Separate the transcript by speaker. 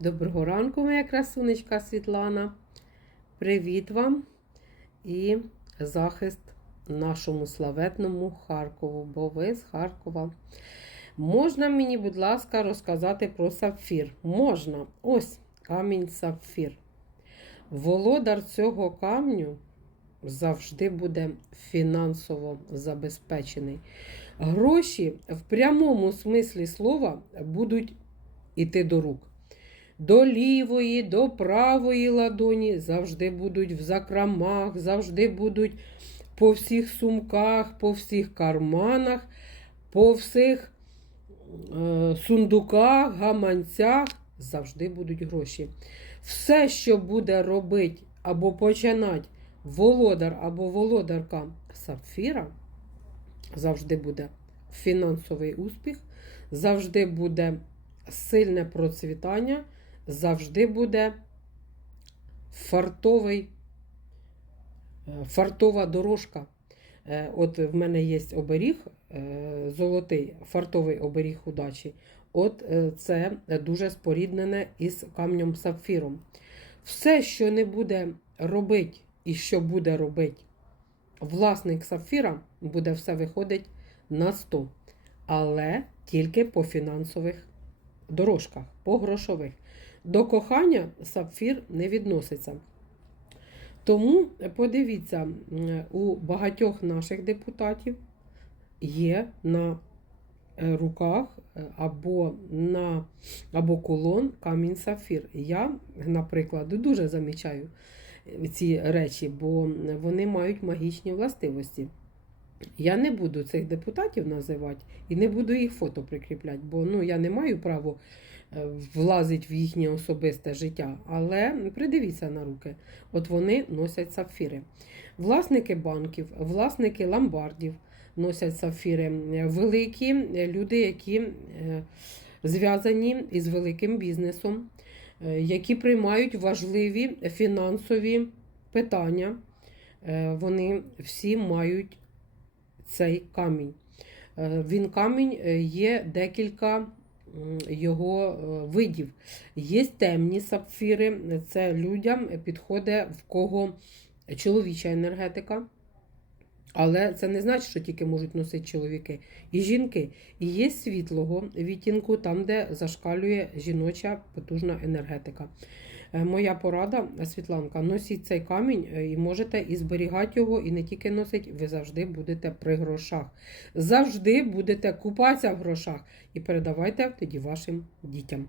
Speaker 1: Доброго ранку, моя красунечка Світлана. Привіт вам і захист нашому славетному Харкову, бо ви з Харкова. Можна мені, будь ласка, розказати про сапфір? Можна. Ось камінь сапфір. Володар цього камню завжди буде фінансово забезпечений. Гроші в прямому смислі слова будуть іти до рук. До лівої, до правої ладоні завжди будуть в закромах, завжди будуть по всіх сумках, по всіх карманах, по всіх е, сундуках, гаманцях завжди будуть гроші. Все, що буде робити або починати володар або володарка сапфіра, завжди буде фінансовий успіх, завжди буде сильне процвітання, завжди буде фартовий, е, фартова дорожка. Е, От в мене є оберіг е, золотий, фартовий оберіг удачі. От це дуже споріднене із камнем сапфіром. Все, що не буде робити і що буде робити власник сапфіра, буде все виходить на 100. Але тільки по фінансових дорожках, по грошових. До кохання сапфір не відноситься. Тому подивіться, у багатьох наших депутатів є на е, руках е, або на або колон камінь сапфір. Я, наприклад, дуже замічаю ці речі, бо вони мають магічні властивості. Я не буду цих депутатів називати і не буду їх фото прикріпляти, бо ну, я не маю права е, влазити в їхнє особисте життя. Але придивіться на руки. От вони носять сапфіри. Власники банків, власники ломбардів носять сапфіри. Великі люди, які е, зв'язані із великим бізнесом, е, які приймають важливі фінансові питання. Е, Вони всі мають цей камінь. Е, Він камінь е, є декілька його е, видів. Є темні сапфіри, це людям підходить в кого чоловіча енергетика. Але це не значить, що тільки можуть носити чоловіки і жінки. І є світлого відтінку, там, де зашкалює жіноча потужна енергетика. Е, Моя порада, Світланка, носіть цей камінь е, і можете і зберігати його, і не тільки носить, ви завжди будете при грошах. Завжди будете купатися в грошах і передавайте тоді вашим дітям.